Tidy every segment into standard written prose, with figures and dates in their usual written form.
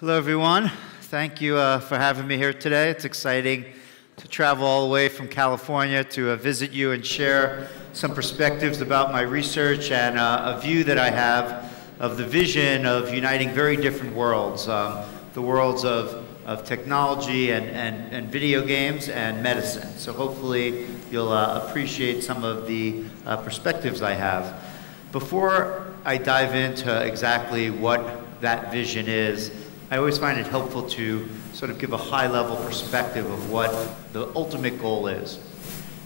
Hello, everyone. Thank you for having me here today. It's exciting to travel all the way from California to visit you and share some perspectives about my research and a view that I have of the vision of uniting very different worlds, the worlds of technology and video games and medicine. So hopefully you'll appreciate some of the perspectives I have. Before I dive into exactly what that vision is, I always find it helpful to sort of give a high-level perspective of what the ultimate goal is.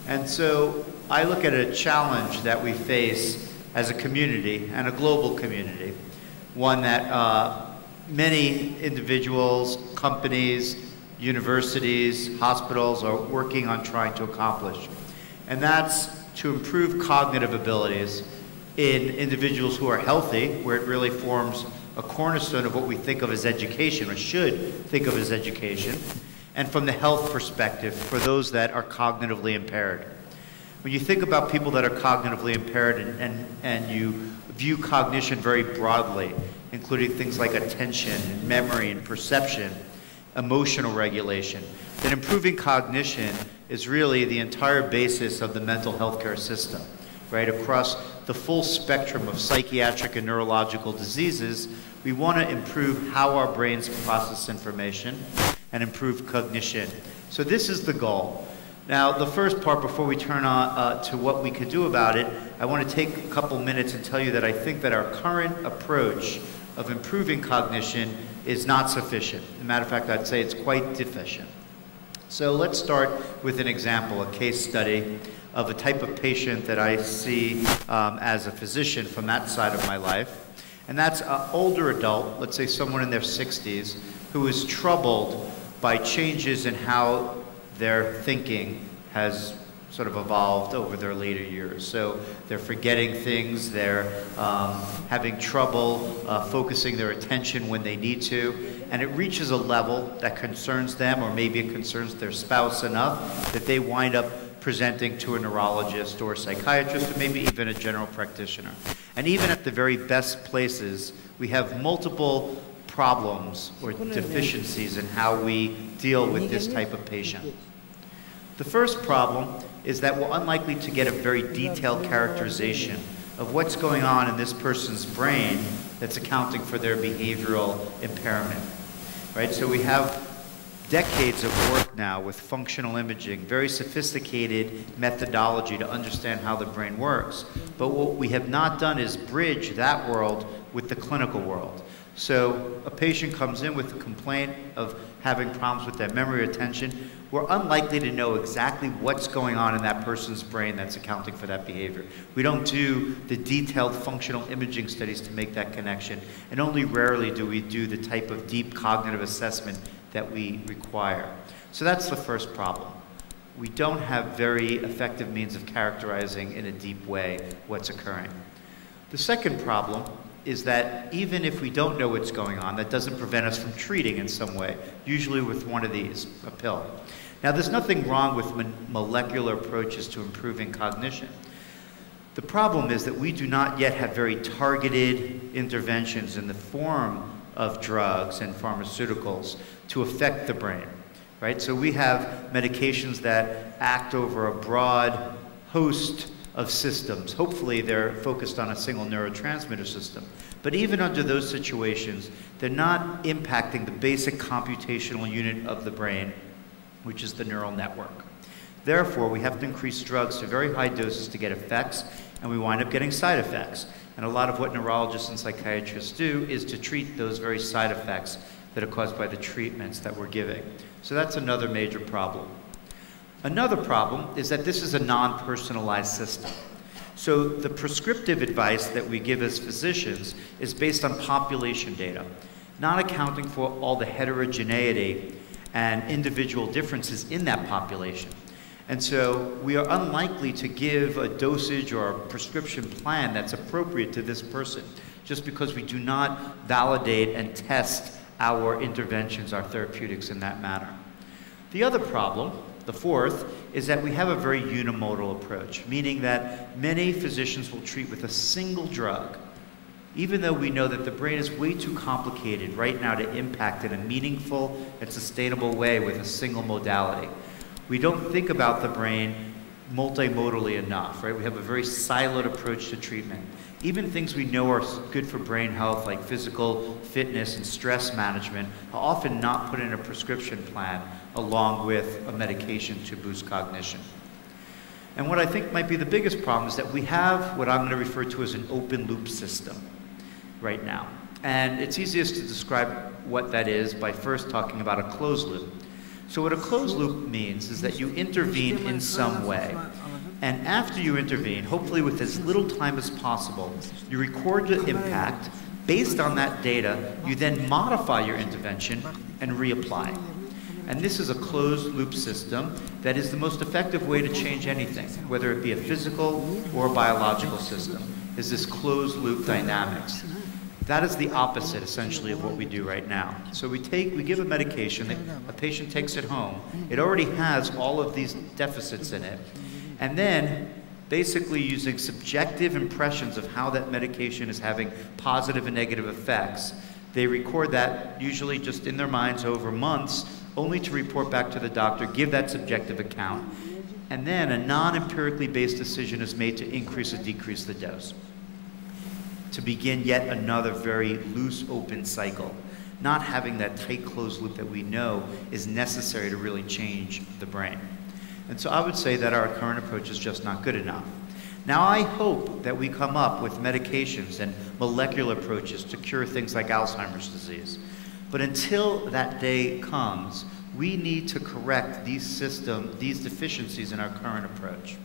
And so I look at a challenge that we face as a community and a global community, one that many individuals, companies, universities, hospitals are working on trying to accomplish. And that's to improve cognitive abilities in individuals who are healthy, where it really forms a cornerstone of what we think of as education, or should think of as education, and from the health perspective for those that are cognitively impaired. When you think about people that are cognitively impaired and you view cognition very broadly, including things like attention, and memory, and perception, emotional regulation, then improving cognition is really the entire basis of the mental health care system, right? Across the full spectrum of psychiatric and neurological diseases, we want to improve how our brains process information and improve cognition. So this is the goal. Now, the first part, before we turn on to what we could do about it, I want to take a couple minutes and tell you that I think that our current approach of improving cognition is not sufficient. As a matter of fact, I'd say it's quite deficient. So let's start with an example, a case study of a type of patient that I see as a physician from that side of my life. And that's an older adult, let's say someone in their 60s, who is troubled by changes in how their thinking has sort of evolved over their later years. So they're forgetting things, they're having trouble focusing their attention when they need to, and it reaches a level that concerns them, or maybe it concerns their spouse enough that they wind up presenting to a neurologist or a psychiatrist, or maybe even a general practitioner. And even at the very best places, we have multiple problems or deficiencies in how we deal with this type of patient. The first problem is that we're unlikely to get a very detailed characterization of what's going on in this person's brain that's accounting for their behavioral impairment, right? So we have decades of work now with functional imaging, very sophisticated methodology to understand how the brain works. But what we have not done is bridge that world with the clinical world. So a patient comes in with a complaint of having problems with their memory or attention. We're unlikely to know exactly what's going on in that person's brain that's accounting for that behavior. We don't do the detailed functional imaging studies to make that connection, and only rarely do we do the type of deep cognitive assessment that we require. So that's the first problem. We don't have very effective means of characterizing in a deep way what's occurring. The second problem is that even if we don't know what's going on, that doesn't prevent us from treating in some way, usually with one of these, a pill. Now, there's nothing wrong with molecular approaches to improving cognition. The problem is that we do not yet have very targeted interventions in the form of drugs and pharmaceuticals to affect the brain, right? So we have medications that act over a broad host of systems. Hopefully they're focused on a single neurotransmitter system. But even under those situations, they're not impacting the basic computational unit of the brain, which is the neural network. Therefore, we have to increase drugs to very high doses to get effects, and we wind up getting side effects. And a lot of what neurologists and psychiatrists do is to treat those very side effects that are caused by the treatments that we're giving. So that's another major problem. Another problem is that this is a non-personalized system. So the prescriptive advice that we give as physicians is based on population data, not accounting for all the heterogeneity and individual differences in that population. And so we are unlikely to give a dosage or a prescription plan that's appropriate to this person, just because we do not validate and test our interventions, our therapeutics in that manner. The other problem, the fourth, is that we have a very unimodal approach, meaning that many physicians will treat with a single drug even though we know that the brain is way too complicated right now to impact in a meaningful and sustainable way with a single modality. We don't think about the brain multimodally enough, right? We have a very siloed approach to treatment. Even things we know are good for brain health, like physical fitness and stress management, are often not put in a prescription plan along with a medication to boost cognition. And what I think might be the biggest problem is that we have what I'm going to refer to as an open loop system right now. And it's easiest to describe what that is by first talking about a closed loop. So what a closed loop means is that you intervene in some way. And after you intervene, hopefully with as little time as possible, you record the impact. Based on that data, you then modify your intervention and reapply. And this is a closed loop system that is the most effective way to change anything, whether it be a physical or a biological system, is this closed loop dynamics. That is the opposite, essentially, of what we do right now. So we give a medication, a patient takes it home. It already has all of these deficits in it. And then, basically using subjective impressions of how that medication is having positive and negative effects, they record that, usually just in their minds over months, only to report back to the doctor, give that subjective account. And then a non-empirically based decision is made to increase or decrease the dose, to begin yet another very loose, open cycle, not having that tight closed loop that we know is necessary to really change the brain. And so I would say that our current approach is just not good enough. Now I hope that we come up with medications and molecular approaches to cure things like Alzheimer's disease. But until that day comes, we need to correct these deficiencies in our current approach.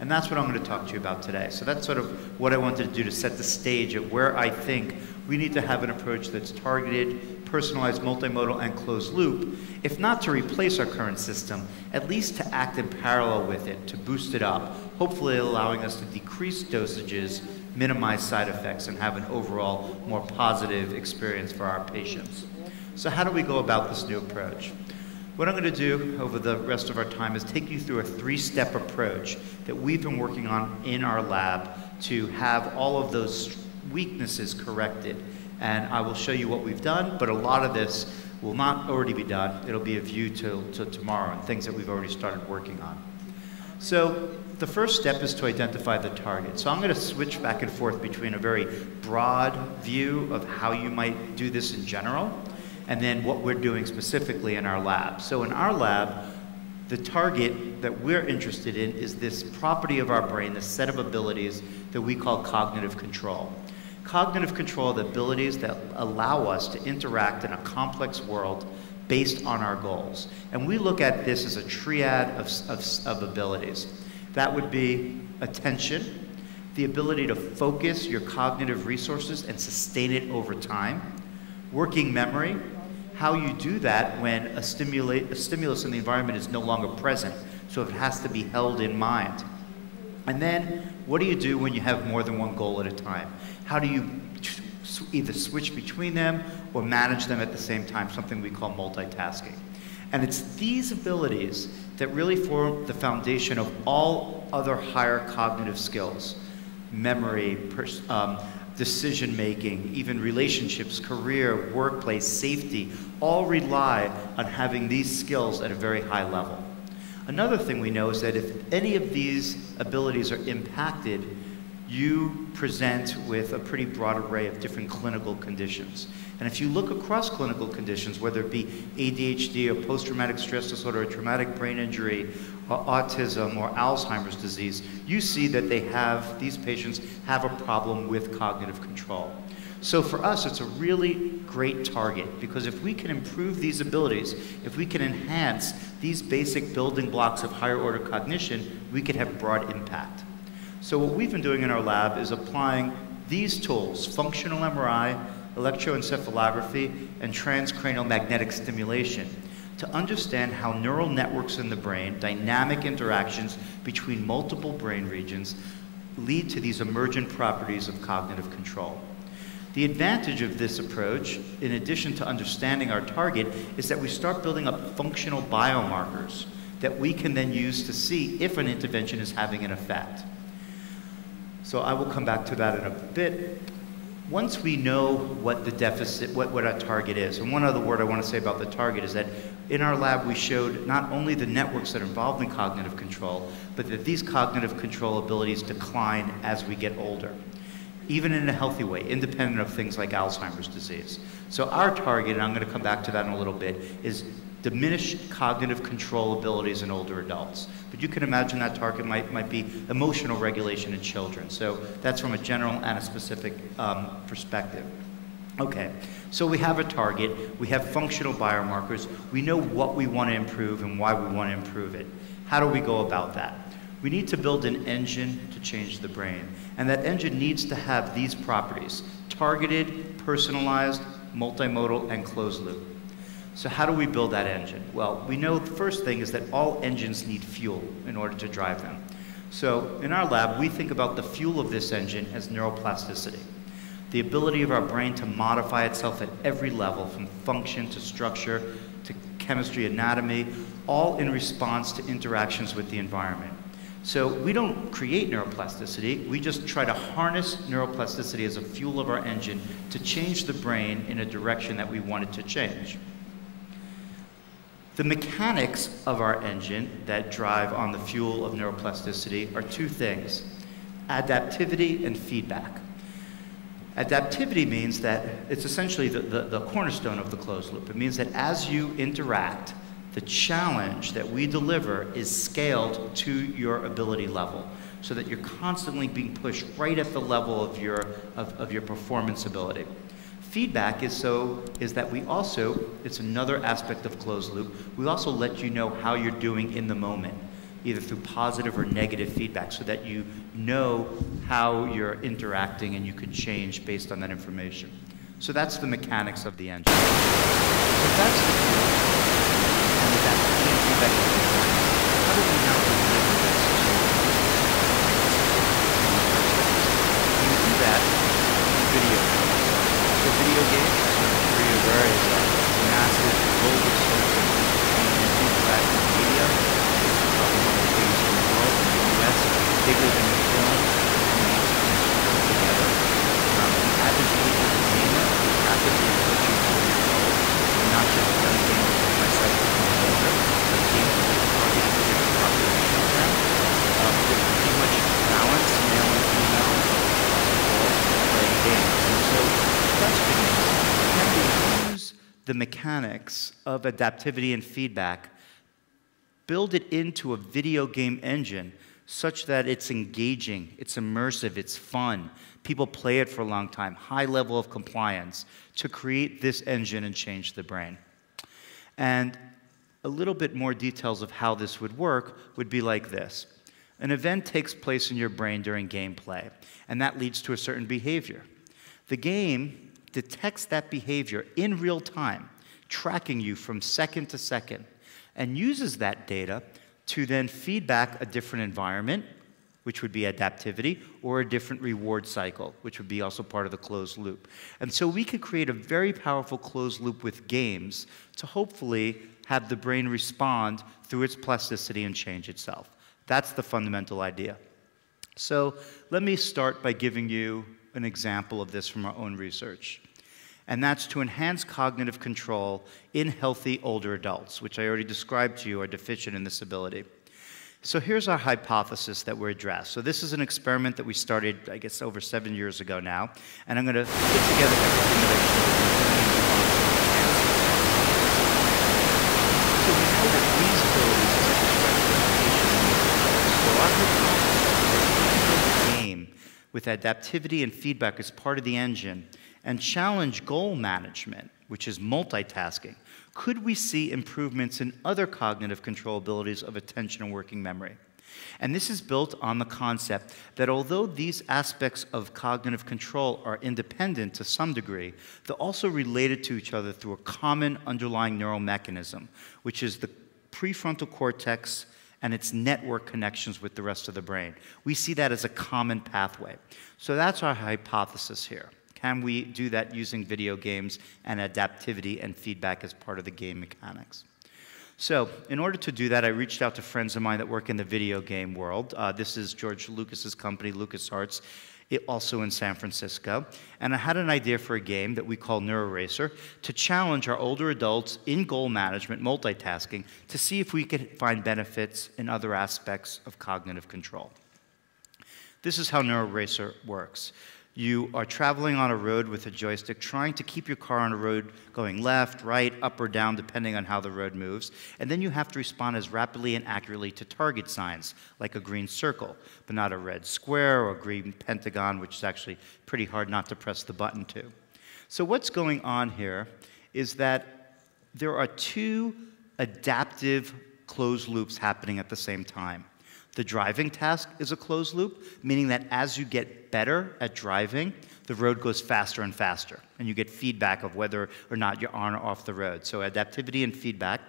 And that's what I'm going to talk to you about today. So that's sort of what I wanted to do to set the stage of where I think we need to have an approach that's targeted, personalized, multimodal, and closed loop, if not to replace our current system, at least to act in parallel with it, to boost it up, hopefully allowing us to decrease dosages, minimize side effects, and have an overall more positive experience for our patients. So how do we go about this new approach? What I'm going to do over the rest of our time is take you through a three-step approach that we've been working on in our lab to have all of those weaknesses corrected. And I will show you what we've done, but a lot of this will not already be done. It'll be a view to tomorrow and things that we've already started working on. So the first step is to identify the target. So I'm going to switch back and forth between a very broad view of how you might do this in general, and then what we're doing specifically in our lab. So in our lab, the target that we're interested in is this property of our brain, this set of abilities that we call cognitive control. Cognitive control are the abilities that allow us to interact in a complex world based on our goals. And we look at this as a triad of abilities. That would be attention, the ability to focus your cognitive resources and sustain it over time, working memory, how you do that when a stimulus in the environment is no longer present, so it has to be held in mind. And then, what do you do when you have more than one goal at a time? How do you either switch between them or manage them at the same time, something we call multitasking. And it's these abilities that really form the foundation of all other higher cognitive skills: memory, decision-making, even relationships, career, workplace, safety, all rely on having these skills at a very high level. Another thing we know is that if any of these abilities are impacted, you present with a pretty broad array of different clinical conditions. And if you look across clinical conditions, whether it be ADHD or post-traumatic stress disorder or traumatic brain injury or autism or Alzheimer's disease, you see that these patients have a problem with cognitive control. So for us, it's a really great target, because if we can improve these abilities, if we can enhance these basic building blocks of higher order cognition, we could have broad impact. So what we've been doing in our lab is applying these tools: functional MRI, electroencephalography, and transcranial magnetic stimulation, to understand how neural networks in the brain, dynamic interactions between multiple brain regions, lead to these emergent properties of cognitive control. The advantage of this approach, in addition to understanding our target, is that we start building up functional biomarkers that we can then use to see if an intervention is having an effect. So I will come back to that in a bit. Once we know what the deficit, what our target is, and one other word I want to say about the target is that in our lab we showed not only the networks that are involved in cognitive control, but that these cognitive control abilities decline as we get older, even in a healthy way, independent of things like Alzheimer's disease. So our target, and I'm going to come back to that in a little bit, is diminished cognitive control abilities in older adults. But you can imagine that target might be emotional regulation in children. So that's from a general and a specific perspective. Okay, so we have a target, we have functional biomarkers, we know what we want to improve and why we want to improve it. How do we go about that? We need to build an engine to change the brain. And that engine needs to have these properties: targeted, personalized, multimodal, and closed loop. So how do we build that engine? Well, we know the first thing is that all engines need fuel in order to drive them. So in our lab, we think about the fuel of this engine as neuroplasticity, the ability of our brain to modify itself at every level, from function to structure to chemistry, anatomy, all in response to interactions with the environment. So we don't create neuroplasticity, we just try to harness neuroplasticity as a fuel of our engine to change the brain in a direction that we want it to change. The mechanics of our engine that drive on the fuel of neuroplasticity are two things: adaptivity and feedback. Adaptivity means that it's essentially the cornerstone of the closed loop. It means that as you interact, the challenge that we deliver is scaled to your ability level, so that you're constantly being pushed right at the level of your performance ability. Feedback is that we also, it's another aspect of closed loop, we also let you know how you're doing in the moment, either through positive or negative feedback, so that you know how you're interacting and you can change based on that information. So that's the mechanics of the engine. So that's the fuel, and with that feedback, how do we now deliver this to we do that in video games. So video games, as I'm sure you're aware, is a massive global source of interactive media. It's probably one of the biggest in the world, in the US, bigger than the film, and the institutions put together. The average age of the gamer is rapidly approaching 4 years old, and not just young gamers like myself who are older, but gamers that are targeted for different populations now. There's pretty much balance, male and female, across the world, playing games. And so the question is, can we use the mechanics of adaptivity and feedback, build it into a video game engine such that it's engaging, it's immersive, it's fun, people play it for a long time, high level of compliance, to create this engine and change the brain? And a little bit more details of how this would work would be like this. An event takes place in your brain during gameplay, and that leads to a certain behavior. The game detects that behavior in real time, tracking you from second to second, and uses that data to then feedback a different environment, which would be adaptivity, or a different reward cycle, which would be also part of the closed loop. And so we could create a very powerful closed loop with games to hopefully have the brain respond through its plasticity and change itself. That's the fundamental idea. So let me start by giving you an example of this from our own research. And that's to enhance cognitive control in healthy older adults, which I already described to you are deficient in this ability. So here's our hypothesis that we're addressed. So this is an experiment that we started, I guess, over 7 years ago now. And I'm going to put together everything that I showed you. So we know that these abilities are deficient. So our hypothesis is that we can build a game with adaptivity and feedback as part of the engine and challenge goal management, which is multitasking. Could we see improvements in other cognitive control abilities of attention and working memory? And this is built on the concept that although these aspects of cognitive control are independent to some degree, they're also related to each other through a common underlying neural mechanism, which is the prefrontal cortex and its network connections with the rest of the brain. We see that as a common pathway. So that's our hypothesis here. Can we do that using video games and adaptivity and feedback as part of the game mechanics? So in order to do that, I reached out to friends of mine that work in the video game world. This is George Lucas's company, LucasArts. also in San Francisco. And I had an idea for a game that we call NeuroRacer to challenge our older adults in goal management, multitasking, to see if we could find benefits in other aspects of cognitive control. This is how NeuroRacer works. You are traveling on a road with a joystick, trying to keep your car on a road going left, right, up, or down, depending on how the road moves. And then you have to respond as rapidly and accurately to target signs, like a green circle, but not a red square or a green pentagon, which is actually pretty hard not to press the button to. So what's going on here is that there are two adaptive closed loops happening at the same time. The driving task is a closed loop, meaning that as you get better at driving, the road goes faster and faster, and you get feedback of whether or not you're on or off the road. So adaptivity and feedback.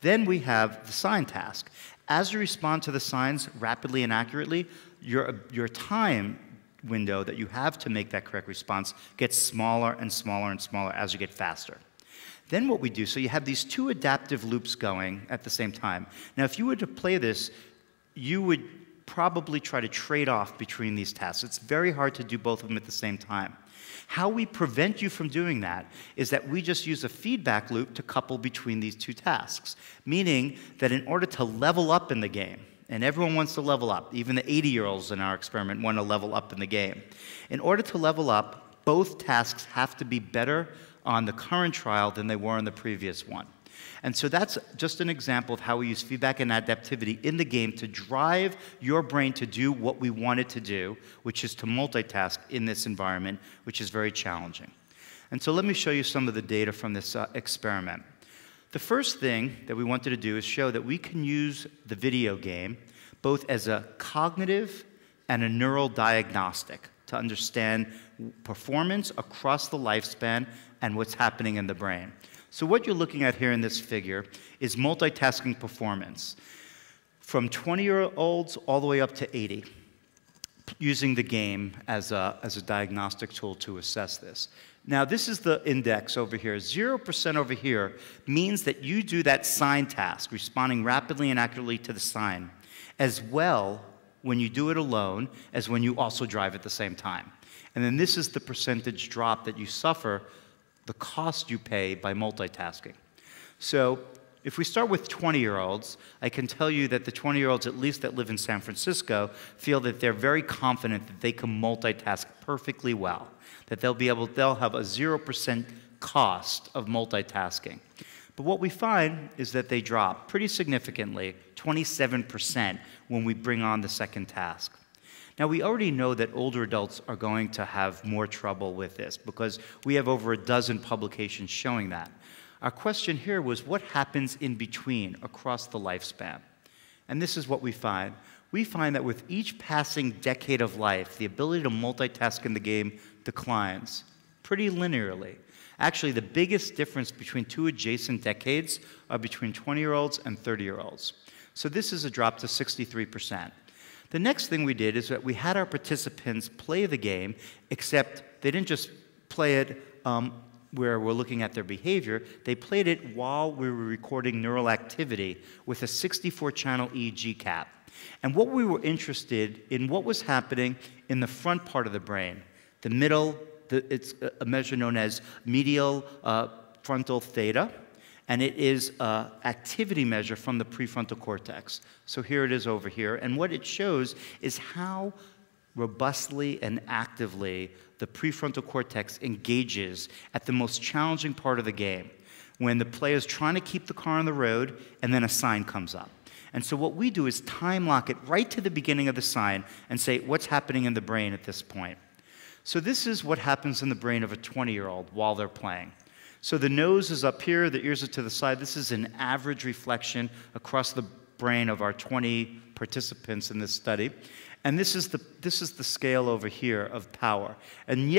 Then we have the sign task. As you respond to the signs rapidly and accurately, your time window that you have to make that correct response gets smaller and smaller and smaller as you get faster. Then what we do, so you have these two adaptive loops going at the same time. Now, if you were to play this, you would probably try to trade off between these tasks. It's very hard to do both of them at the same time. How we prevent you from doing that is that we just use a feedback loop to couple between these two tasks, meaning that in order to level up in the game, and everyone wants to level up, even the 80-year-olds in our experiment want to level up in the game. In order to level up, both tasks have to be better on the current trial than they were in the previous one. And so that's just an example of how we use feedback and adaptivity in the game to drive your brain to do what we want it to do, which is to multitask in this environment, which is very challenging. And so let me show you some of the data from this experiment. The first thing that we wanted to do is show that we can use the video game both as a cognitive and a neural diagnostic to understand performance across the lifespan and what's happening in the brain. So what you're looking at here in this figure is multitasking performance from 20-year-olds all the way up to 80, using the game as a diagnostic tool to assess this. Now, this is the index over here. 0% over here means that you do that sign task, responding rapidly and accurately to the sign, as well when you do it alone as when you also drive at the same time. And then this is the percentage drop that you suffer, the cost you pay by multitasking. So if we start with 20-year-olds, I can tell you that the 20-year-olds, at least that live in San Francisco, feel that they're very confident that they can multitask perfectly well, that they'll have a 0% cost of multitasking. But what we find is that they drop pretty significantly, 27%, when we bring on the second task. Now, we already know that older adults are going to have more trouble with this because we have over a dozen publications showing that. Our question here was, what happens in between across the lifespan? And this is what we find. We find that with each passing decade of life, the ability to multitask in the game declines pretty linearly. Actually, the biggest difference between two adjacent decades are between 20-year-olds and 30-year-olds. So this is a drop to 63%. The next thing we did is that we had our participants play the game, except they didn't just play it where we're looking at their behavior. They played it while we were recording neural activity with a 64-channel EEG cap. And what we were interested in, what was happening in the front part of the brain, the middle, it's a measure known as medial frontal theta, and it is an activity measure from the prefrontal cortex. So here it is over here, and what it shows is how robustly and actively the prefrontal cortex engages at the most challenging part of the game, when the player is trying to keep the car on the road and then a sign comes up. And so what we do is time lock it right to the beginning of the sign and say, what's happening in the brain at this point? So this is what happens in the brain of a 20-year-old while they're playing. So the nose is up here, the ears are to the side. This is an average reflection across the brain of our 20 participants in this study. And this is the scale over here of power. And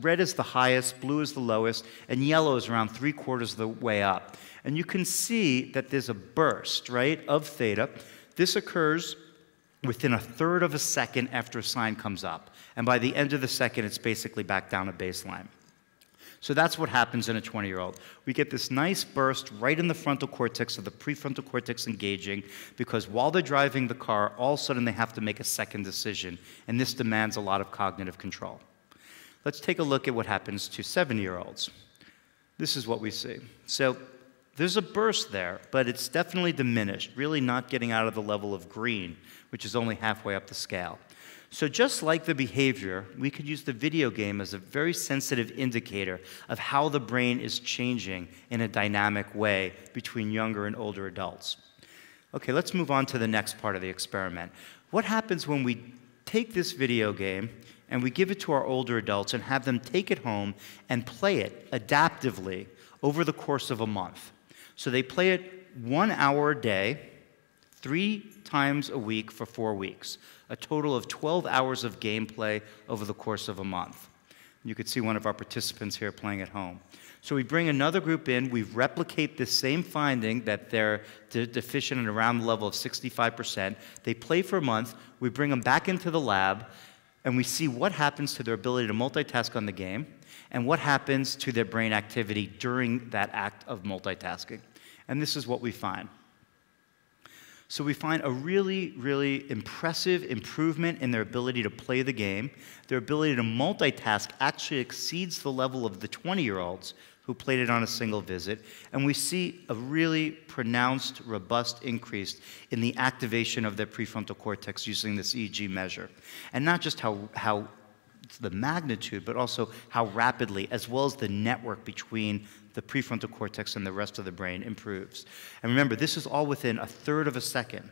red is the highest, blue is the lowest, and yellow is around 3/4 of the way up. And you can see that there's a burst, right, of theta. This occurs within 1/3 of a second after a sign comes up. And by the end of the second, it's basically back down to baseline. So that's what happens in a 20-year-old. We get this nice burst right in the frontal cortex of the prefrontal cortex engaging, because while they're driving the car, all of a sudden they have to make a second decision, and this demands a lot of cognitive control. Let's take a look at what happens to 7-year-olds. This is what we see. So there's a burst there, but it's definitely diminished, really not getting out of the level of green, which is only halfway up the scale. So just like the behavior, we could use the video game as a very sensitive indicator of how the brain is changing in a dynamic way between younger and older adults. Okay, let's move on to the next part of the experiment. What happens when we take this video game and we give it to our older adults and have them take it home and play it adaptively over the course of a month? So they play it 1 hour a day, 3 times a week for 4 weeks, a total of 12 hours of gameplay over the course of a month. You could see one of our participants here playing at home. So we bring another group in, we replicate this same finding that they're deficient at around the level of 65%. They play for a month, we bring them back into the lab, and we see what happens to their ability to multitask on the game, and what happens to their brain activity during that act of multitasking. And this is what we find. So we find a really, really impressive improvement in their ability to play the game. Their ability to multitask actually exceeds the level of the 20-year-olds who played it on a single visit. And we see a really pronounced, robust increase in the activation of their prefrontal cortex using this EEG measure. And not just how the magnitude, but also how rapidly, as well as the network between the prefrontal cortex and the rest of the brain improves. And remember, this is all within 1/3 of a second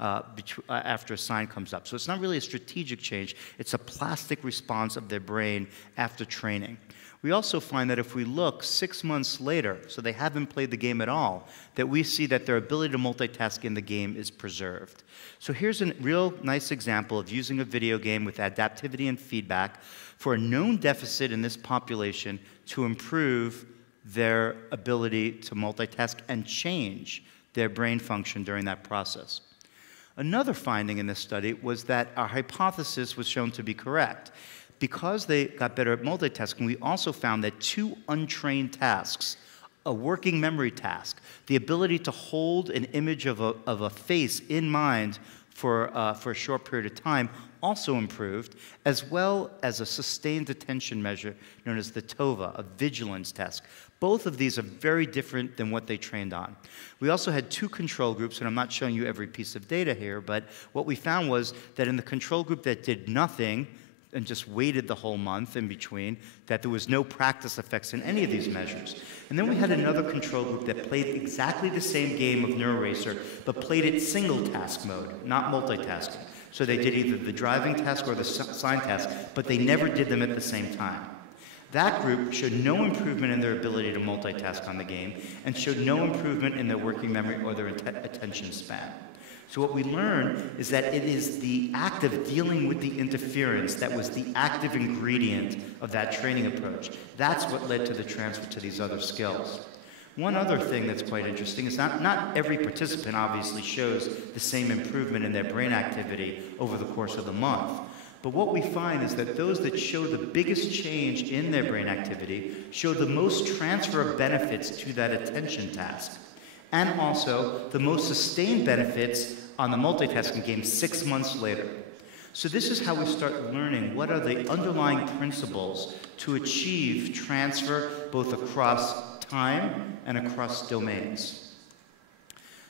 after a sign comes up. So it's not really a strategic change, it's a plastic response of their brain after training. We also find that if we look 6 months later, so they haven't played the game at all, that we see that their ability to multitask in the game is preserved. So here's a real nice example of using a video game with adaptivity and feedback for a known deficit in this population to improve their ability to multitask and change their brain function during that process. Another finding in this study was that our hypothesis was shown to be correct. Because they got better at multitasking, we also found that 2 untrained tasks, a working memory task, the ability to hold an image of a face in mind for a short period of time, also improved, as well as a sustained attention measure known as the TÖBAT, a vigilance test. Both of these are very different than what they trained on. We also had 2 control groups, and I'm not showing you every piece of data here, but what we found was that in the control group that did nothing and just waited the whole month in between, that there was no practice effects in any of these measures. And then we had another control group that played exactly the same game of NeuroRacer, but played it single task mode, not multitasking. So they did either the driving task or the sign task, but they never did them at the same time. That group showed no improvement in their ability to multitask on the game, and showed no improvement in their working memory or their attention span. So what we learned is that it is the act of dealing with the interference that was the active ingredient of that training approach. That's what led to the transfer to these other skills. One other thing that's quite interesting is not every participant obviously shows the same improvement in their brain activity over the course of the month. But what we find is that those that show the biggest change in their brain activity show the most transfer of benefits to that attention task, and also the most sustained benefits on the multitasking game 6 months later. So this is how we start learning what are the underlying principles to achieve transfer both across time and across domains.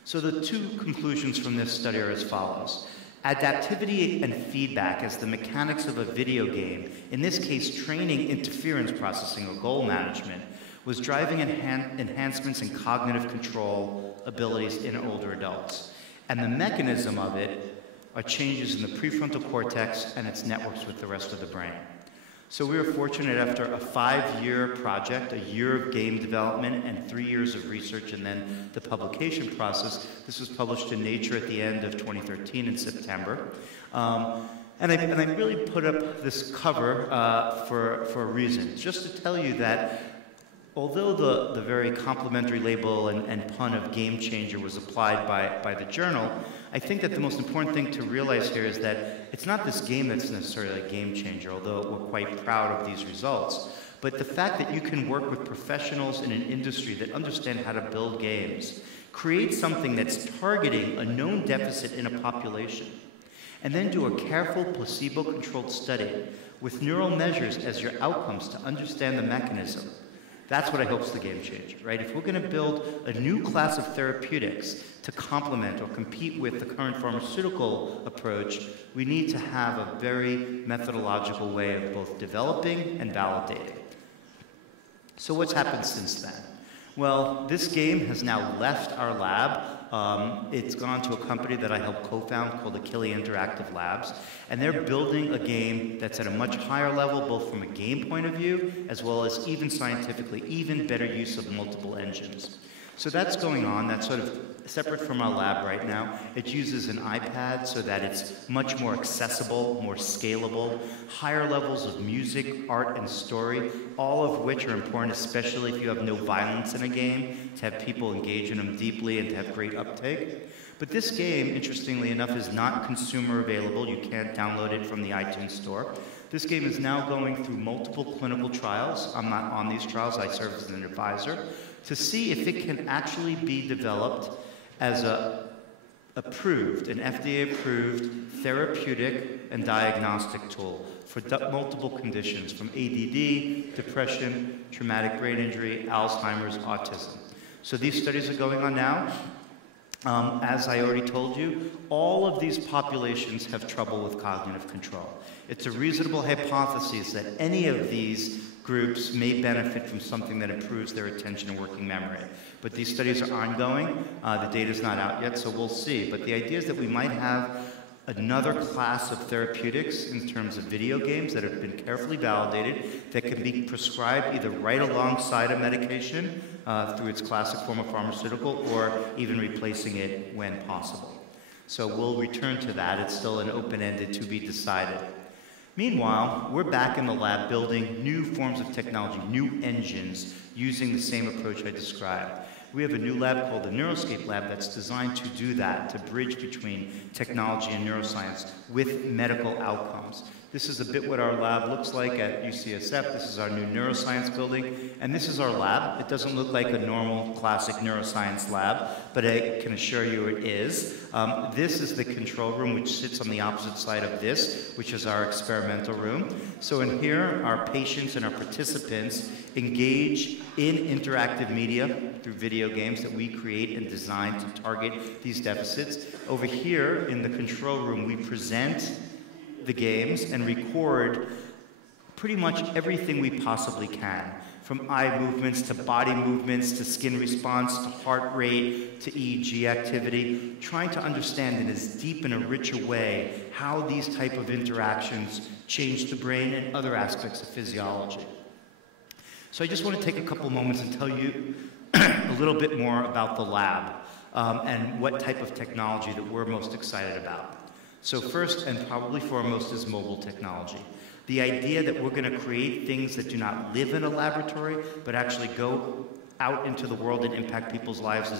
So the 2 conclusions from this study are as follows. Adaptivity and feedback as the mechanics of a video game, in this case training interference processing or goal management, was driving enhancements in cognitive control abilities in older adults. And the mechanism of it are changes in the prefrontal cortex and its networks with the rest of the brain. So we were fortunate after a 5-year project, a year of game development and 3 years of research and then the publication process. This was published in Nature at the end of 2013 in September. And I really put up this cover for a reason, just to tell you that although the very complimentary label and pun of game changer was applied by the journal, I think that the most important thing to realize here is that it's not this game that's necessarily a game changer, although we're quite proud of these results. But the fact that you can work with professionals in an industry that understand how to build games, create something that's targeting a known deficit in a population, and then do a careful placebo-controlled study with neural measures as your outcomes to understand the mechanism, that's what I hope is the game changer, right? If we're going to build a new class of therapeutics to complement or compete with the current pharmaceutical approach, we need to have a very methodological way of both developing and validating. So what's happened since then? Well, this game has now left our lab. It's gone to a company that I helped co-found called Achille Interactive Labs, and they're building a game that's at a much higher level, both from a game point of view, as well as even scientifically, even better use of multiple engines. So that's going on. That's sort of separate from our lab right now. It uses an iPad so that it's much more accessible, more scalable, higher levels of music, art, and story, all of which are important, especially if you have no violence in a game, to have people engage in them deeply and to have great uptake. But this game, interestingly enough, is not consumer available. You can't download it from the iTunes Store. This game is now going through multiple clinical trials. I'm not on these trials. I serve as an advisor to see if it can actually be developed as an FDA-approved therapeutic and diagnostic tool for multiple conditions, from ADD, depression, traumatic brain injury, Alzheimer's, autism. So these studies are going on now. As I already told you, all of these populations have trouble with cognitive control. It's a reasonable hypothesis that any of these groups may benefit from something that improves their attention and working memory. But these studies are ongoing. The data's not out yet, so we'll see. But the idea is that we might have another class of therapeutics in terms of video games that have been carefully validated that can be prescribed either right alongside a medication through its classic form of pharmaceutical, or even replacing it when possible. So we'll return to that. It's still an open-ended to be decided. Meanwhile, we're back in the lab building new forms of technology, new engines, using the same approach I described. We have a new lab called the Neuroscape Lab that's designed to do that, to bridge between technology and neuroscience with medical outcomes. This is a bit what our lab looks like at UCSF. This is our new neuroscience building, and this is our lab. It doesn't look like a normal classic neuroscience lab, but I can assure you it is. This is the control room, which sits on the opposite side of this, which is our experimental room. So in here, our patients and our participants engage in interactive media through video games that we create and design to target these deficits. Over here in the control room, we present the games and record pretty much everything we possibly can, from eye movements to body movements to skin response to heart rate to EEG activity, trying to understand in as deep and a richer way how these type of interactions change the brain and other aspects of physiology. So I just want to take a couple moments and tell you a little bit more about the lab and what type of technology that we're most excited about. So first and probably foremost is mobile technology. The idea that we're going to create things that do not live in a laboratory, but actually go out into the world and impact people's lives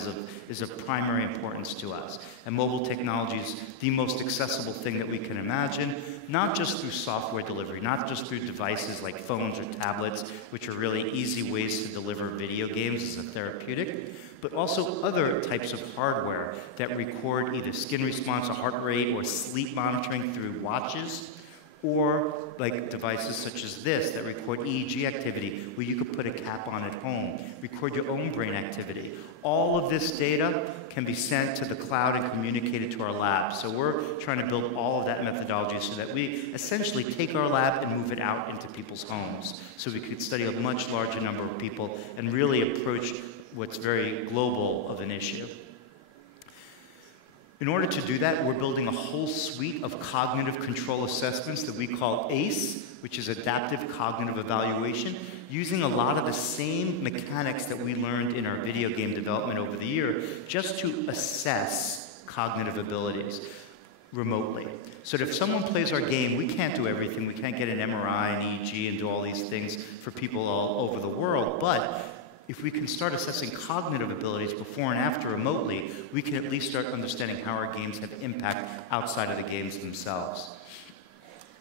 is of primary importance to us. And mobile technology is the most accessible thing that we can imagine, not just through software delivery, not just through devices like phones or tablets, which are really easy ways to deliver video games as a therapeutic, but also other types of hardware that record either skin response or heart rate or sleep monitoring through watches, or like devices such as this that record EEG activity, where you could put a cap on at home, record your own brain activity. All of this data can be sent to the cloud and communicated to our lab. So we're trying to build all of that methodology so that we essentially take our lab and move it out into people's homes, so we could study a much larger number of people and really approach what's very global of an issue. In order to do that, we're building a whole suite of cognitive control assessments that we call ACE, which is Adaptive Cognitive Evaluation, using a lot of the same mechanics that we learned in our video game development over the year, just to assess cognitive abilities remotely. So that if someone plays our game, we can't do everything. We can't get an MRI and EEG and do all these things for people all over the world, but if we can start assessing cognitive abilities before and after remotely, we can at least start understanding how our games have impact outside of the games themselves.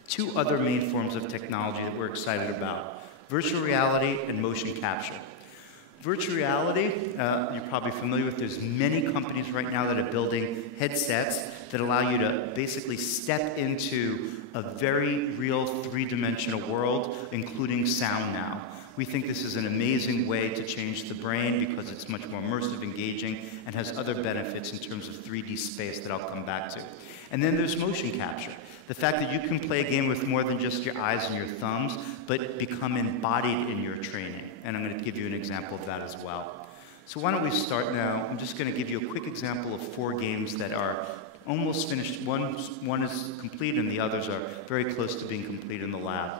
Two other main forms of technology that we're excited about. virtual reality and motion capture. Virtual reality, you're probably familiar with. There's many companies right now that are building headsets that allow you to basically step into a very real three-dimensional world, including sound now. We think this is an amazing way to change the brain because it's much more immersive, engaging, and has other benefits in terms of 3D space that I'll come back to. And then there's motion capture. The fact that you can play a game with more than just your eyes and your thumbs, but become embodied in your training. And I'm going to give you an example of that as well. So why don't we start now? I'm just going to give you a quick example of 4 games that are almost finished. One is complete and the others are very close to being complete in the lab.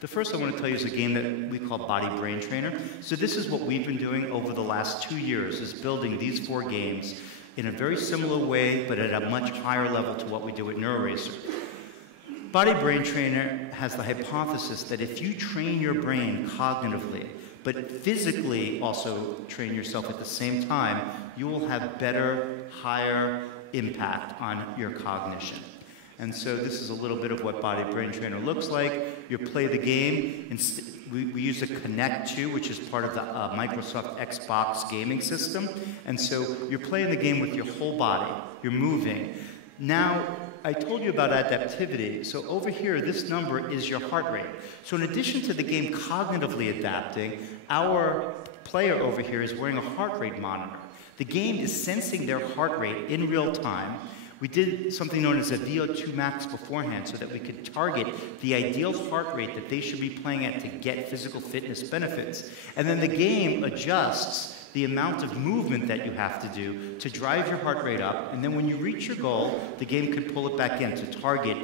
The first I want to tell you is a game that we call Body Brain Trainer. So this is what we've been doing over the last 2 years, is building these 4 games in a very similar way, but at a much higher level to what we do at NeuroRacer. Body Brain Trainer has the hypothesis that if you train your brain cognitively, but physically also train yourself at the same time, you will have better, higher impact on your cognition. And so this is a little bit of what Body Brain Trainer looks like. You play the game. We use a Kinect 2, which is part of the Microsoft Xbox gaming system. And so you're playing the game with your whole body. You're moving. Now, I told you about adaptivity. So over here, this number is your heart rate. So in addition to the game cognitively adapting, our player over here is wearing a heart rate monitor. The game is sensing their heart rate in real time. We did something known as a VO2 max beforehand so that we could target the ideal heart rate that they should be playing at to get physical fitness benefits. And then the game adjusts the amount of movement that you have to do to drive your heart rate up. And then when you reach your goal, the game can pull it back in to target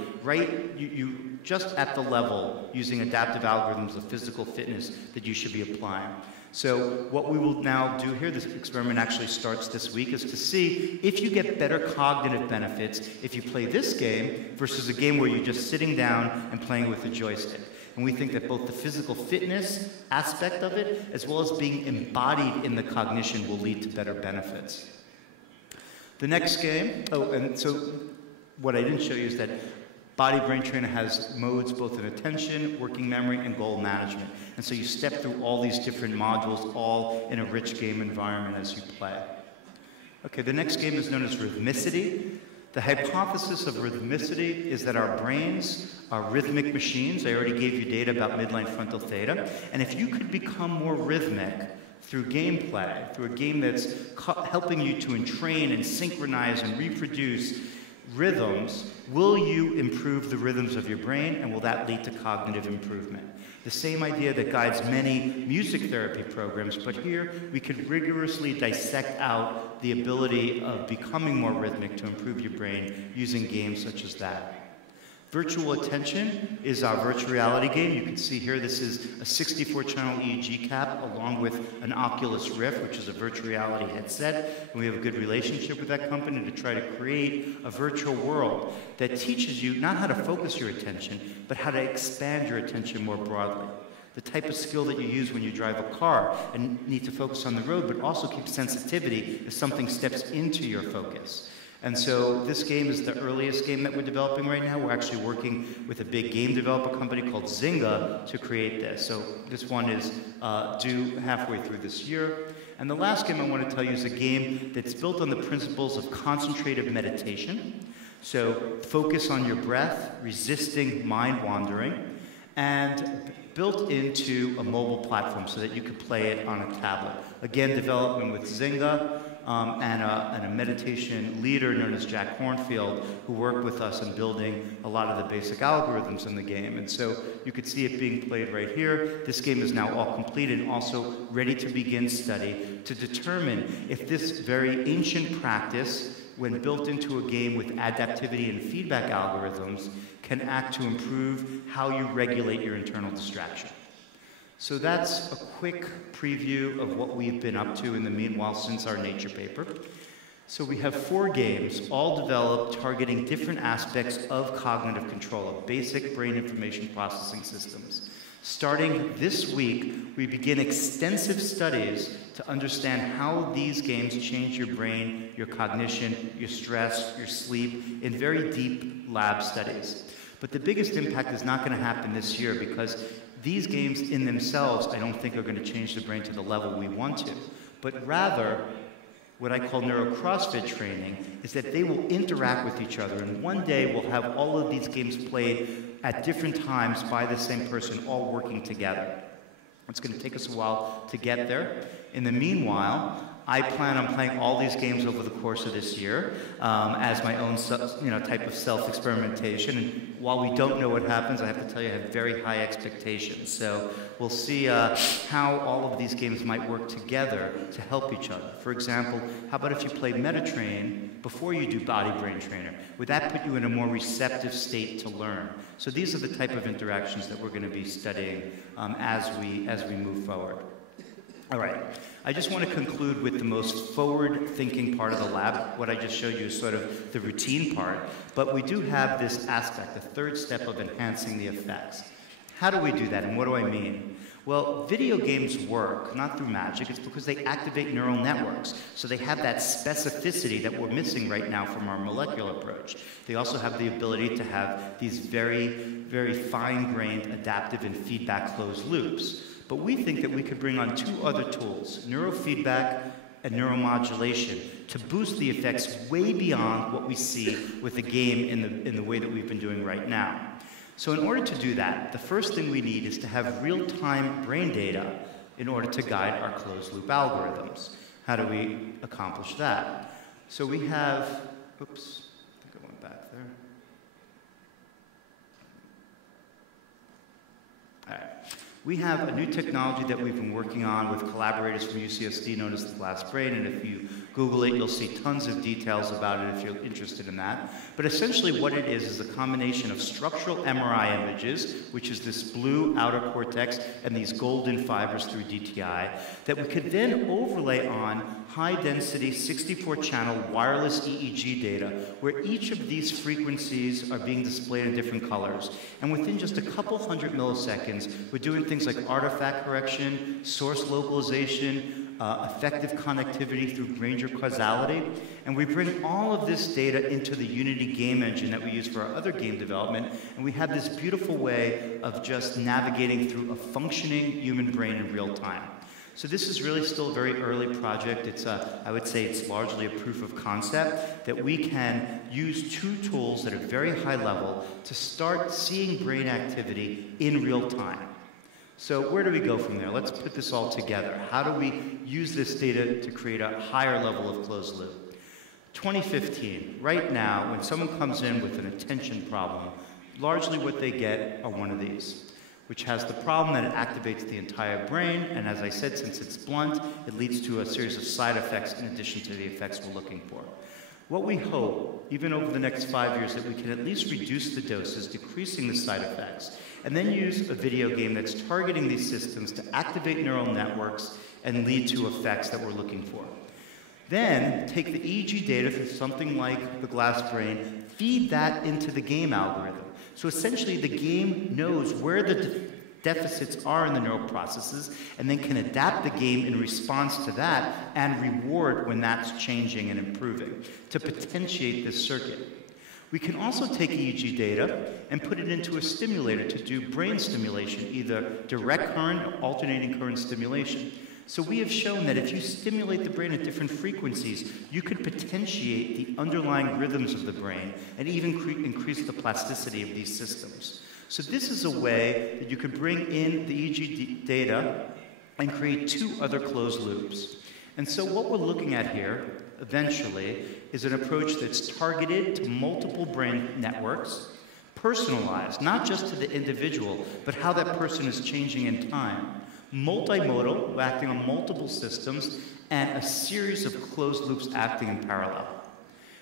you just at the level using adaptive algorithms of physical fitness that you should be applying. So what we will now do here, this experiment actually starts this week, is to see if you get better cognitive benefits if you play this game versus a game where you're just sitting down and playing with a joystick. And we think that both the physical fitness aspect of it, as well as being embodied in the cognition, will lead to better benefits. The next game, and so what I didn't show you is that Body Brain Trainer has modes both in attention, working memory, and goal management. And so you step through all these different modules, all in a rich game environment as you play. Okay, the next game is known as rhythmicity. The hypothesis of rhythmicity is that our brains are rhythmic machines. I already gave you data about midline frontal theta. And if you could become more rhythmic through gameplay, through a game that's helping you to entrain and synchronize and reproduce rhythms, will you improve the rhythms of your brain, and will that lead to cognitive improvement? The same idea that guides many music therapy programs, but here we could rigorously dissect out the ability of becoming more rhythmic to improve your brain using games such as that. Virtual Attention is our virtual reality game. You can see here this is a 64-channel EEG cap along with an Oculus Rift, which is a virtual reality headset. And we have a good relationship with that company to try to create a virtual world that teaches you not how to focus your attention, but how to expand your attention more broadly. The type of skill that you use when you drive a car and need to focus on the road, but also keep sensitivity if something steps into your focus. And so this game is the earliest game that we're developing right now. We're actually working with a big game developer company called Zynga to create this. So this one is due halfway through this year. And the last game I want to tell you is a game that's built on the principles of concentrative meditation. So focus on your breath, resisting mind wandering, and built into a mobile platform so that you could play it on a tablet. Again, development with Zynga. And a meditation leader known as Jack Hornfield, who worked with us in building a lot of the basic algorithms in the game. And so you could see it being played right here. This game is now all complete and also ready to begin study to determine if this very ancient practice, when built into a game with adaptivity and feedback algorithms, can act to improve how you regulate your internal distraction. So that's a quick preview of what we've been up to in the meanwhile since our Nature paper. So we have 4 games, all developed targeting different aspects of cognitive control, of basic brain information processing systems. Starting this week, we begin extensive studies to understand how these games change your brain, your cognition, your stress, your sleep, in very deep lab studies. But the biggest impact is not going to happen this year because these games in themselves, I don't think are going to change the brain to the level we want to, but rather, what I call neuro-CrossFit training is that they will interact with each other, and one day we'll have all of these games played at different times by the same person, all working together. It's going to take us a while to get there. In the meanwhile, I plan on playing all these games over the course of this year as my own type of self-experimentation. And while we don't know what happens, I have to tell you I have very high expectations. So we'll see how all of these games might work together to help each other. For example, how about if you play MetaTrain before you do Body Brain Trainer? Would that put you in a more receptive state to learn? So these are the type of interactions that we're going to be studying as we move forward. All right, I just want to conclude with the most forward-thinking part of the lab. What I just showed you is sort of the routine part, but we do have this aspect, the third step of enhancing the effects. How do we do that, and what do I mean? Well, video games work, not through magic, it's because they activate neural networks. So they have that specificity that we're missing right now from our molecular approach. They also have the ability to have these very, very fine-grained adaptive and feedback closed loops. But we think that we could bring on two other tools, neurofeedback and neuromodulation, to boost the effects way beyond what we see with the game in the way that we've been doing right now. So in order to do that, the first thing we need is to have real-time brain data in order to guide our closed-loop algorithms. How do we accomplish that? So we have, oops, I think I went back there. All right. We have a new technology that we've been working on with collaborators from UCSD known as the glass brain, and if you Google it, you'll see tons of details about it if you're interested in that. But essentially what it is a combination of structural MRI images, which is this blue outer cortex and these golden fibers through DTI, that we could then overlay on high-density 64-channel wireless EEG data, where each of these frequencies are being displayed in different colors. And within just a couple hundred milliseconds, we're doing things like artifact correction, source localization, effective connectivity through Granger causality, and we bring all of this data into the Unity game engine that we use for our other game development, and we have this beautiful way of just navigating through a functioning human brain in real time. So this is really still a very early project. It's I would say it's largely a proof of concept that we can use two tools that are very high level to start seeing brain activity in real time. So where do we go from there? Let's put this all together. How do we use this data to create a higher level of closed loop? 2015, right now, when someone comes in with an attention problem, largely what they get are one of these, which has the problem that it activates the entire brain, and as I said, since it's blunt, it leads to a series of side effects in addition to the effects we're looking for. What we hope, even over the next 5 years, that we can at least reduce the doses, decreasing the side effects, and then use a video game that's targeting these systems to activate neural networks and lead to effects that we're looking for. Then take the EEG data from something like the glass brain, feed that into the game algorithm. So essentially the game knows where the deficits are in the neural processes and then can adapt the game in response to that and reward when that's changing and improving to potentiate this circuit. We can also take EEG data and put it into a stimulator to do brain stimulation, either direct current or alternating current stimulation. So we have shown that if you stimulate the brain at different frequencies, you could potentiate the underlying rhythms of the brain and even increase the plasticity of these systems. So this is a way that you could bring in the EEG data and create two other closed loops. And so what we're looking at here, eventually, is an approach that's targeted to multiple brain networks, personalized, not just to the individual, but how that person is changing in time. Multimodal, acting on multiple systems, and a series of closed loops acting in parallel.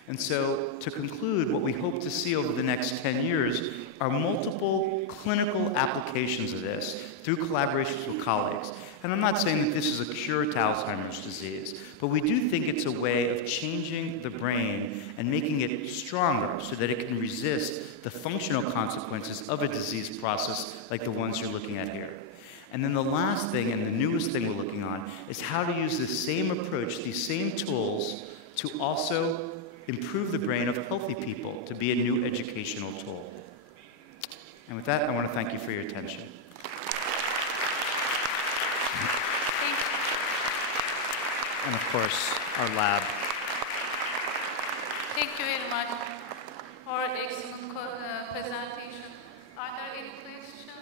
And so, to conclude, what we hope to see over the next 10 years are multiple clinical applications of this through collaborations with colleagues. And I'm not saying that this is a cure to Alzheimer's disease, but we do think it's a way of changing the brain and making it stronger so that it can resist the functional consequences of a disease process like the ones you're looking at here. And then the last thing, and the newest thing we're looking on, is how to use the same approach, these same tools, to also improve the brain of healthy people, to be a new educational tool. And with that, I want to thank you for your attention. and of course, our lab. Thank you very much for excellent presentation. Are there any questions?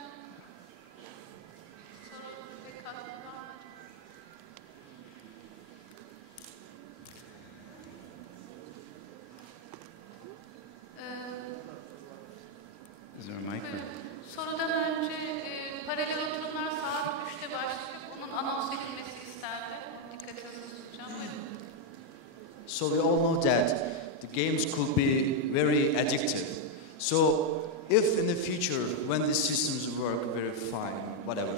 Is there a mic? Sorudan önce paralel oturumlar saat 3'te başlayıp bunun anons edilmesi istendi. Dikkatinizi tutacağım. Buyurun. So we all know that the games could be very addictive. So if in the future, when the systems work very fine, whatever,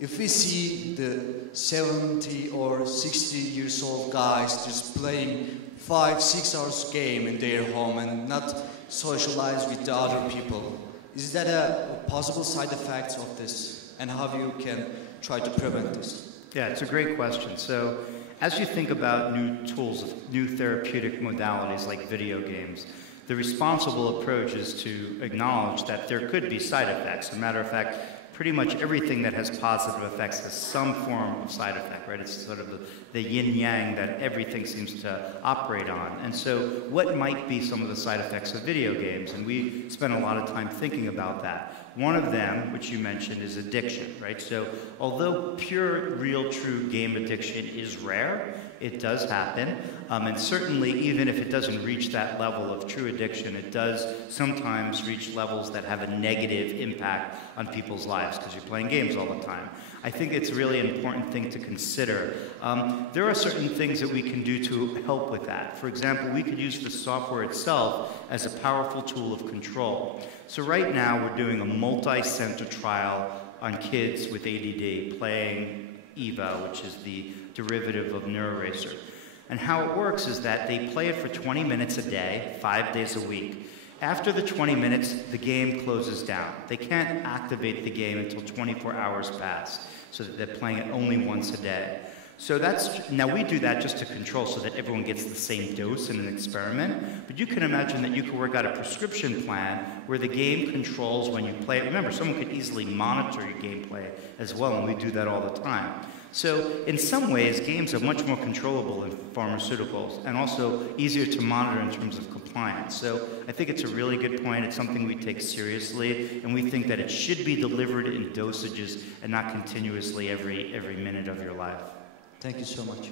if we see the 70 or 60 years old guys just playing 5-6 hours game in their home and not socialize with the other people, is that a possible side effect of this? And how you can try to prevent this? Yeah, it's a great question. So as you think about new tools, new therapeutic modalities like video games, the responsible approach is to acknowledge that there could be side effects. As a matter of fact, pretty much everything that has positive effects has some form of side effect, right? It's sort of the yin-yang that everything seems to operate on. And so what might be some of the side effects of video games? And we spent a lot of time thinking about that. One of them, which you mentioned, is addiction, right? So although pure, real, true game addiction is rare, it does happen. And certainly, even if it doesn't reach that level of true addiction, it does sometimes reach levels that have a negative impact on people's lives because you're playing games all the time. I think it's a really important thing to consider. There are certain things that we can do to help with that. For example, we could use the software itself as a powerful tool of control. So right now, we're doing a multi-center trial on kids with ADD playing EVO, which is the derivative of NeuroRacer. And how it works is that they play it for 20 minutes a day, 5 days a week. After the 20 minutes, the game closes down. They can't activate the game until 24 hours pass, so that they're playing it only once a day. So now we do that just to control so that everyone gets the same dose in an experiment. But you can imagine that you could work out a prescription plan where the game controls when you play it. Remember, someone could easily monitor your gameplay as well, and we do that all the time. So in some ways, games are much more controllable than pharmaceuticals and also easier to monitor in terms of compliance. So I think it's a really good point. It's something we take seriously, and we think that it should be delivered in dosages and not continuously every minute of your life. Thank you so much.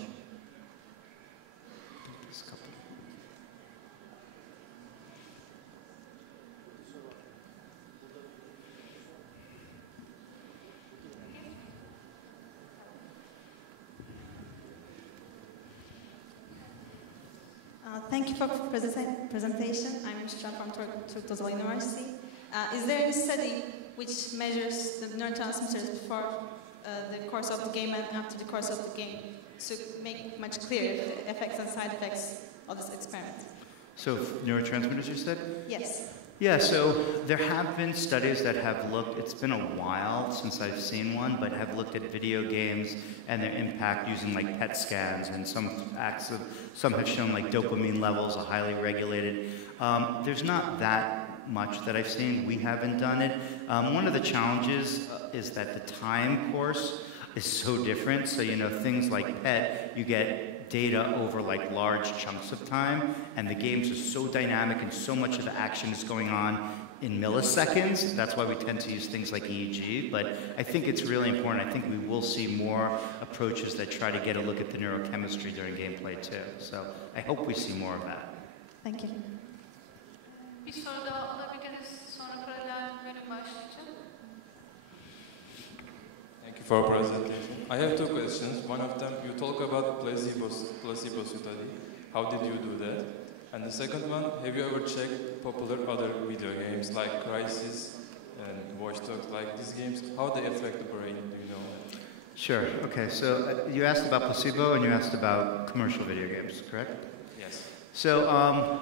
Thank you for the presentation. I'm Shra from Gazzaley University. Is there any study which measures the neurotransmitters before the course of the game and after the course of the game to make much clearer the effects and side effects of this experiment? So neurotransmitters, you said? Yes. Yeah, so there have been studies that have looked, it's been a while since I've seen one, but have looked at video games and their impact using like PET scans, and some have shown like dopamine levels are highly regulated. There's not that much that I've seen. We haven't done it. One of the challenges is that the time course is so different. So, you know, things like PET, you get data over like large chunks of time, and the games are so dynamic and so much of the action is going on in milliseconds. That's why we tend to use things like EEG, but I think it's really important. I think we will see more approaches that try to get a look at the neurochemistry during gameplay too. So I hope we see more of that. Thank you. Bir soru daha alabiliriz. Sonra paralelleri başlayacağım. Thank you for presentation. I have two questions. One of them, you talk about placebo study. How did you do that? And the second one, have you ever checked popular other video games like Crysis and Watch Dogs, like these games? How they affect the brain? Do you know? Sure. Okay. So you asked about placebo and you asked about commercial video games, correct? Yes. So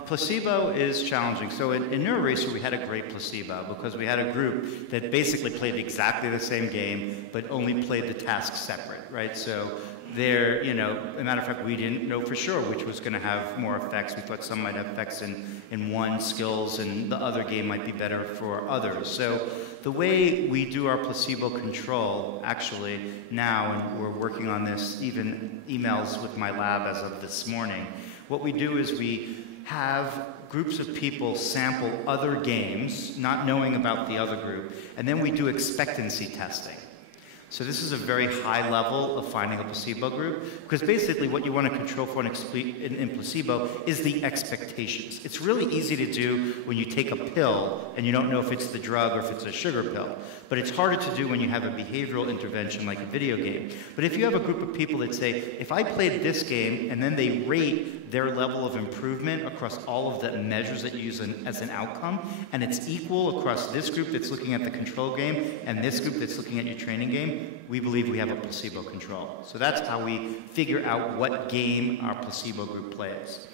placebo is challenging. So in NeuroRacer, we had a great placebo because we had a group that basically played exactly the same game, but only played the tasks separate, right? So there, you know, as a matter of fact, we didn't know for sure which was going to have more effects. We thought some might have effects in one skills and the other game might be better for others. So the way we do our placebo control, actually, now, and we're working on this, even emails with my lab as of this morning, what we do is we have groups of people sample other games, not knowing about the other group, and then we do expectancy testing. So this is a very high level of finding a placebo group, because basically what you want to control for in placebo is the expectations. It's really easy to do when you take a pill and you don't know if it's the drug or if it's a sugar pill. But it's harder to do when you have a behavioral intervention like a video game. But if you have a group of people that say, if I played this game and then they rate their level of improvement across all of the measures that you use as an outcome, and it's equal across this group that's looking at the control game and this group that's looking at your training game, we believe we have a placebo control. So that's how we figure out what game our placebo group plays.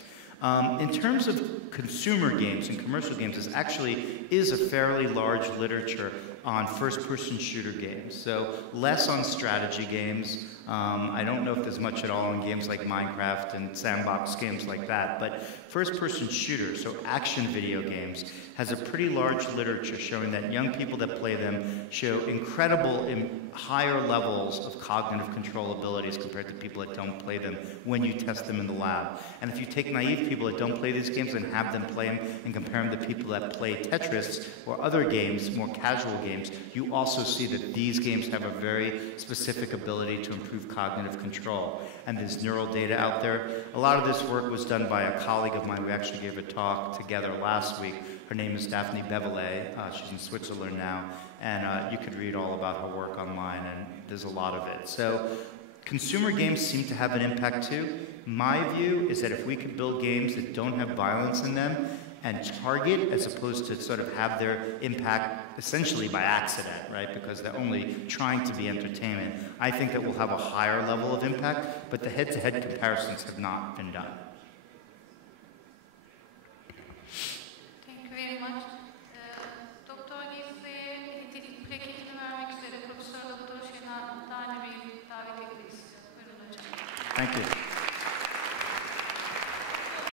In terms of consumer games and commercial games, there actually is a fairly large literature on first-person shooter games. So less on strategy games. I don't know if there's much at all in games like Minecraft and sandbox games like that, but first-person shooters, so action video games, has a pretty large literature showing that young people that play them show incredible higher levels of cognitive control abilities compared to people that don't play them when you test them in the lab. And if you take naive people that don't play these games and have them play them and compare them to people that play Tetris or other games, more casual games, you also see that these games have a very specific ability to improve cognitive control. And there's neural data out there. A lot of this work was done by a colleague of mine. We actually gave a talk together last week. Her name is Daphne Bevelet. She's in Switzerland now. And you could read all about her work online, and there's a lot of it. So consumer games seem to have an impact too. My view is that if we could build games that don't have violence in them and target as opposed to sort of have their impact essentially by accident, right? Because they're only trying to be entertainment. I think that we'll have a higher level of impact, but the head-to-head comparisons have not been done. Thank you very much. Doktor Gazzaley'e plaketini vermek üzere Profesör Doktor Şener Tane Bey'i davet etmek istiyorum. Buyurun hocam. Thank you.